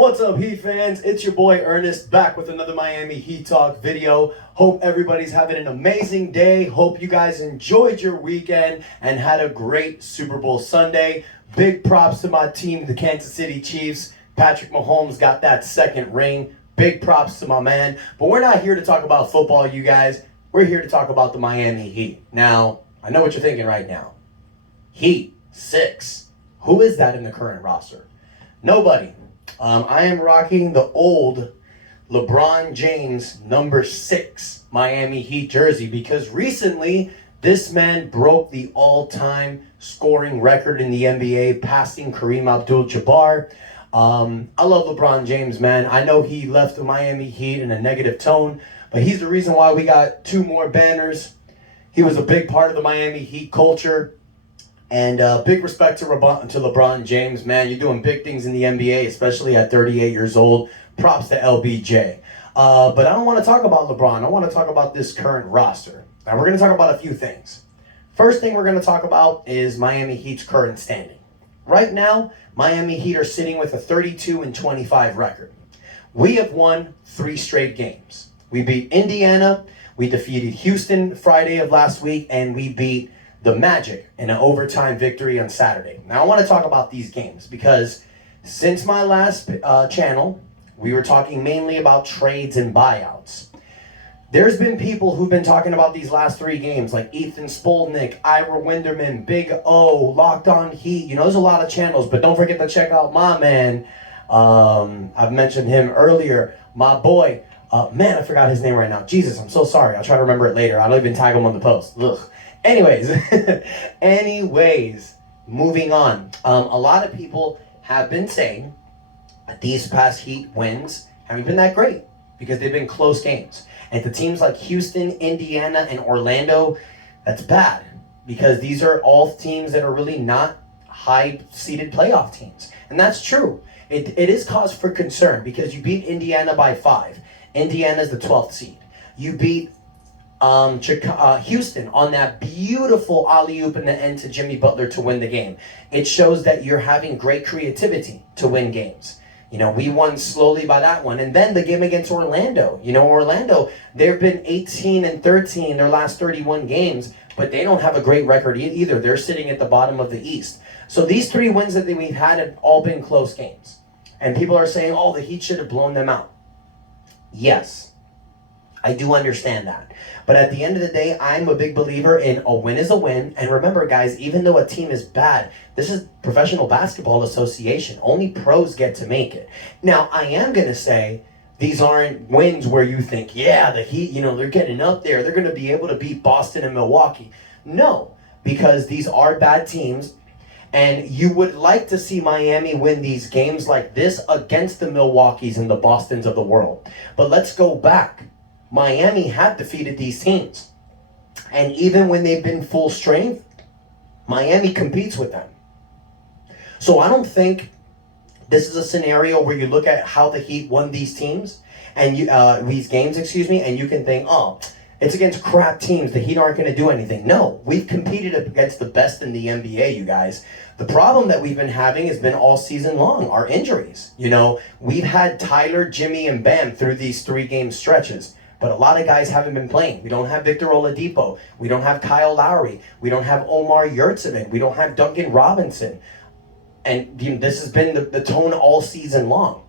What's up, Heat fans? It's your boy Ernest back with another Miami Heat Talk video. Hope everybody's having an amazing day. Hope you guys enjoyed your weekend and had a great Super Bowl Sunday. Big props to my team, the Kansas City Chiefs. Patrick Mahomes got that second ring. Big props to my man. But we're not here to talk about football, you guys. We're here to talk about the Miami Heat. Now, I know what you're thinking right now. Heat, 6. Who is that in the current roster? Nobody. I am rocking the old LeBron James number 6 Miami Heat jersey because recently this man broke the all-time scoring record in the NBA, passing Kareem Abdul-Jabbar. I love LeBron James, man. I know he left the Miami Heat in a negative tone, but he's the reason why we got 2 more banners. He was a big part of the Miami Heat culture. And big respect to LeBron James, man. You're doing big things in the NBA, especially at 38 years old. Props to LBJ. But I don't want to talk about LeBron. I want to talk about this current roster. Now, we're going to talk about a few things. First thing we're going to talk about is Miami Heat's current standing. Right now, Miami Heat are sitting with a 32-25 record. We have won 3 straight games. We beat Indiana, we defeated Houston Friday of last week, and we beat the Magic in an overtime victory on Saturday. Now, I want to talk about these games because since my last channel, we were talking mainly about trades and buyouts. There's been people who've been talking about these last 3 games, like Ethan Spolnick, Ira Winderman, Big O, Locked On Heat. You know, there's a lot of channels, but don't forget to check out my man. I've mentioned him earlier. My boy, man, I forgot his name right now. Jesus, I'm so sorry. I'll try to remember it later. I don't even tag him on the post. Ugh. Anyways, moving on. A lot of people have been saying that these past Heat wins haven't been that great because they've been close games. And to teams like Houston, Indiana, and Orlando, that's bad because these are all teams that are really not high-seeded playoff teams. And that's true. It is cause for concern because you beat Indiana by 5. Indiana's the 12th seed. You beat Houston on that beautiful alley-oop in the end to Jimmy Butler to win the game. It shows that you're having great creativity to win games. You know, we won slowly by that one. And then the game against Orlando. You know, Orlando, they've been 18-13 their last 31 games, but they don't have a great record either. They're sitting at the bottom of the East. So these 3 wins that we've had have all been close games. And people are saying, oh, the Heat should have blown them out. Yes. I do understand that. But at the end of the day, I'm a big believer in a win is a win. And remember, guys, even though a team is bad, this is Professional Basketball Association. Only pros get to make it. Now, I am going to say these aren't wins where you think, yeah, the Heat, you know, they're getting up there. They're going to be able to beat Boston and Milwaukee. No, because these are bad teams. And you would like to see Miami win these games like this against the Milwaukees and the Bostons of the world. But let's go back. Miami had defeated these teams. And even when they've been full strength, Miami competes with them. So I don't think this is a scenario where you look at how the Heat won these teams and these games, and you can think, oh, it's against crap teams. The Heat aren't going to do anything. No, we've competed against the best in the NBA, you guys. The problem that we've been having has been all season long, our injuries. You know, we've had Tyler, Jimmy, and Bam through these 3-game stretches. But a lot of guys haven't been playing. We don't have Victor Oladipo. We don't have Kyle Lowry. We don't have Omar Yurtseven. We don't have Duncan Robinson. And this has been the tone all season long.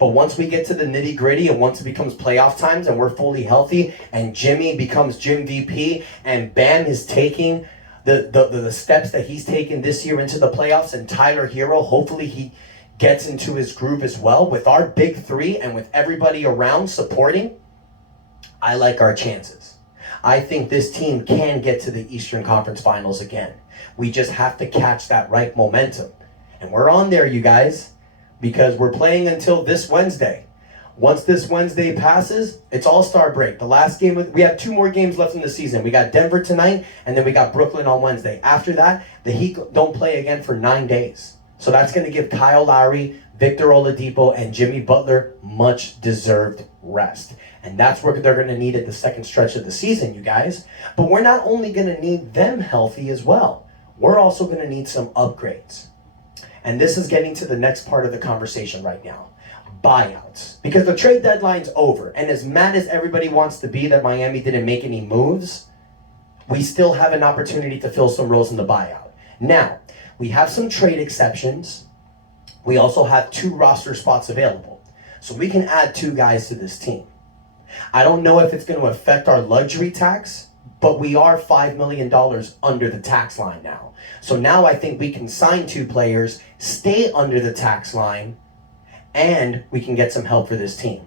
But once we get to the nitty gritty and once it becomes playoff times and we're fully healthy and Jimmy becomes Jim VP and Bam is taking the steps that he's taken this year into the playoffs and Tyler Hero, hopefully he gets into his groove as well. With our big 3 and with everybody around supporting, I like our chances. I think this team can get to the Eastern Conference Finals again. We just have to catch that right momentum. And we're on there, you guys, because we're playing until this Wednesday. Once this Wednesday passes, it's All-Star break. The last game, we have 2 more games left in the season. We got Denver tonight, and then we got Brooklyn on Wednesday. After that, the Heat don't play again for 9 days. So that's going to give Kyle Lowry, Victor Oladipo, and Jimmy Butler much deserved rest. And that's what they're going to need at the second stretch of the season, you guys. But we're not only going to need them healthy as well. We're also going to need some upgrades. And this is getting to the next part of the conversation right now. buyouts. Because the trade deadline's over. And as mad as everybody wants to be that Miami didn't make any moves, we still have an opportunity to fill some roles in the buyout. Now, we have some trade exceptions. We also have 2 roster spots available. So we can add 2 guys to this team. I don't know if it's going to affect our luxury tax, but we are $5 million under the tax line now. So now I think we can sign 2 players, stay under the tax line, and we can get some help for this team.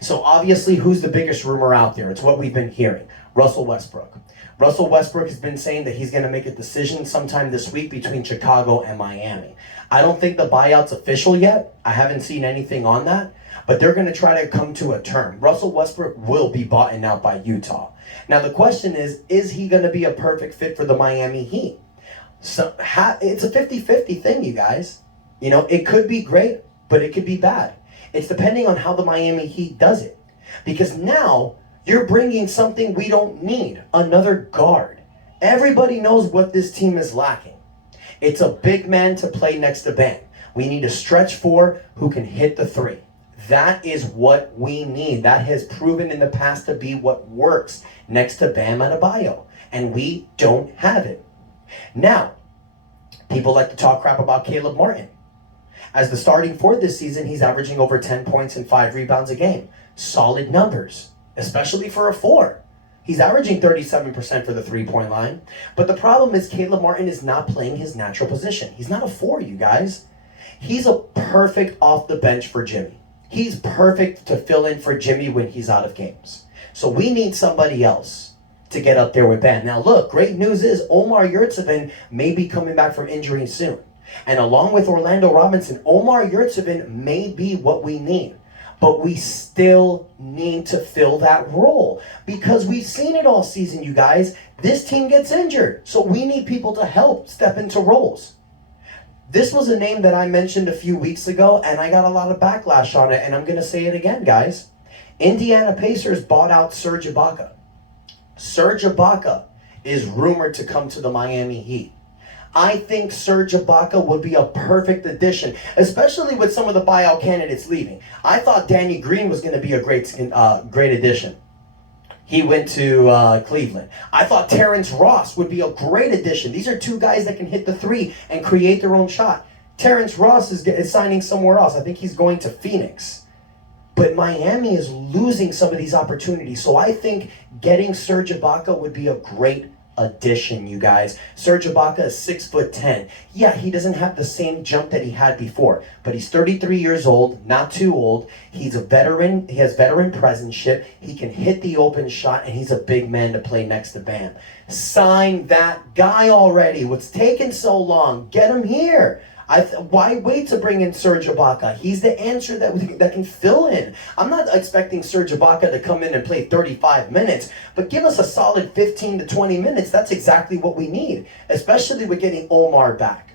So obviously, who's the biggest rumor out there? It's what we've been hearing. Russell Westbrook. Russell Westbrook has been saying that he's going to make a decision sometime this week between Chicago and Miami. I don't think the buyout's official yet. I haven't seen anything on that, but they're going to try to come to a term. Russell Westbrook will be bought out by Utah. Now the question is he going to be a perfect fit for the Miami Heat? So it's a 50-50 thing, you guys. You know, it could be great, but it could be bad. It's depending on how the Miami Heat does it. Because now you're bringing something we don't need, another guard. Everybody knows what this team is lacking. It's a big man to play next to Bam. We need a stretch 4 who can hit the 3. That is what we need. That has proven in the past to be what works next to Bam Adebayo. And we don't have it. Now, people like to talk crap about Caleb Martin. As the starting 4 this season, he's averaging over 10 points and 5 rebounds a game. Solid numbers, especially for a 4. He's averaging 37% for the 3-point line. But the problem is Caleb Martin is not playing his natural position. He's not a 4, you guys. He's a perfect off the bench for Jimmy. He's perfect to fill in for Jimmy when he's out of games. So we need somebody else to get up there with Bam. Now look, great news is Omar Yurtseven may be coming back from injury soon. And along with Orlando Robinson, Omar Yurtseven may be what we need. But we still need to fill that role because we've seen it all season, you guys. This team gets injured, so we need people to help step into roles. This was a name that I mentioned a few weeks ago, and I got a lot of backlash on it, and I'm going to say it again, guys. Indiana Pacers bought out Serge Ibaka. Serge Ibaka is rumored to come to the Miami Heat. I think Serge Ibaka would be a perfect addition, especially with some of the buyout candidates leaving. I thought Danny Green was going to be a great addition. He went to Cleveland. I thought Terrence Ross would be a great addition. These are 2 guys that can hit the 3 and create their own shot. Terrence Ross is signing somewhere else. I think he's going to Phoenix. But Miami is losing some of these opportunities. So I think getting Serge Ibaka would be a great addition, you guys. Serge Ibaka is 6'10". Yeah, he doesn't have the same jump that he had before, but he's 33 years old, not too old. He's a veteran. He has veteran presenceship. He can hit the open shot, and he's a big man to play next to Bam. Sign that guy already. What's taking so long? Get him here. Why wait to bring in Serge Ibaka? He's the answer that can fill in. I'm not expecting Serge Ibaka to come in and play 35 minutes, but give us a solid 15 to 20 minutes. That's exactly what we need, especially with getting Omar back.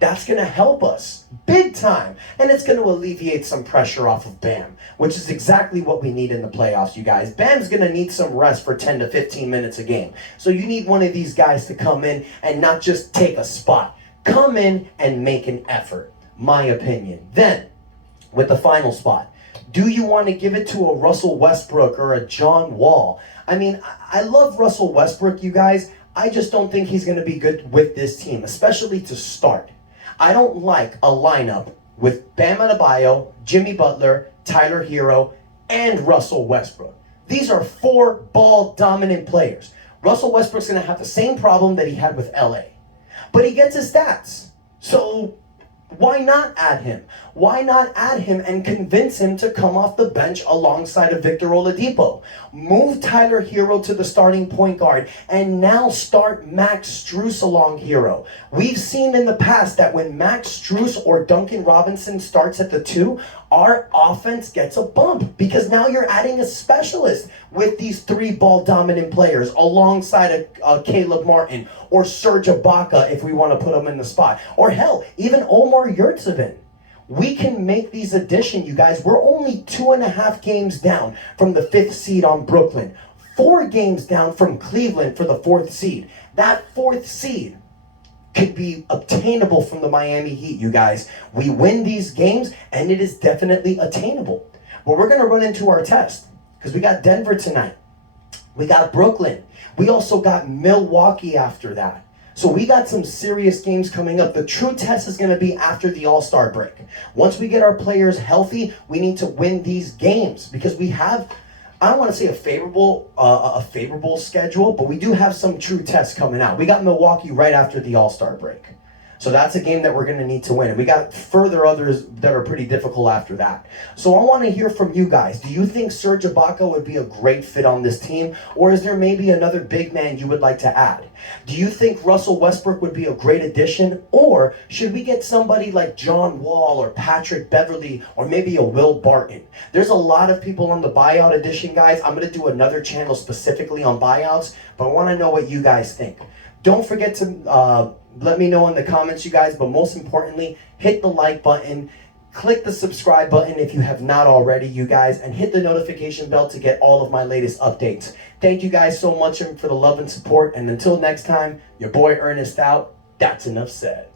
That's going to help us big time, and it's going to alleviate some pressure off of Bam, which is exactly what we need in the playoffs, you guys. Bam's going to need some rest for 10 to 15 minutes a game. So you need one of these guys to come in and not just take a spot. Come in and make an effort, my opinion. Then, with the final spot, do you want to give it to a Russell Westbrook or a John Wall? I mean, I love Russell Westbrook, you guys. I just don't think he's going to be good with this team, especially to start. I don't like a lineup with Bam Adebayo, Jimmy Butler, Tyler Hero, and Russell Westbrook. These are 4 ball-dominant players. Russell Westbrook's going to have the same problem that he had with LA. But he gets his stats. So why not add him? Why not add him and convince him to come off the bench alongside of Victor Oladipo? Move Tyler Hero to the starting point guard and now start Max Strus along Hero. We've seen in the past that when Max Strus or Duncan Robinson starts at the 2, our offense gets a bump because now you're adding a specialist with these 3 ball dominant players alongside Caleb Martin or Serge Ibaka if we want to put him in the spot. Or hell, even Omar Yurtseven. We can make these additions, you guys. We're only 2.5 games down from the 5th seed on could be obtainable from the Miami Heat, you guys. We win these games, and it is definitely attainable. But we're going to run into our test because we got Denver tonight. We got Brooklyn. We also got Milwaukee after that. So we got some serious games coming up. The true test is going to be after the All-Star break. Once we get our players healthy, we need to win these games because we have, I don't want to say a favorable schedule, but we do have some true tests coming out. We got Milwaukee right after the All-Star break. So that's a game that we're going to need to win. And we got further others that are pretty difficult after that. So I want to hear from you guys. Do you think Serge Ibaka would be a great fit on this team? Or is there maybe another big man you would like to add? Do you think Russell Westbrook would be a great addition? Or should we get somebody like John Wall or Patrick Beverley or maybe a Will Barton? There's a lot of people on the buyout edition, guys. I'm going to do another channel specifically on buyouts, but I want to know what you guys think. Don't forget to let me know in the comments, you guys, but most importantly, hit the like button, click the subscribe button if you have not already, you guys, and hit the notification bell to get all of my latest updates. Thank you guys so much for the love and support, and until next time, your boy Ernest out. That's enough said.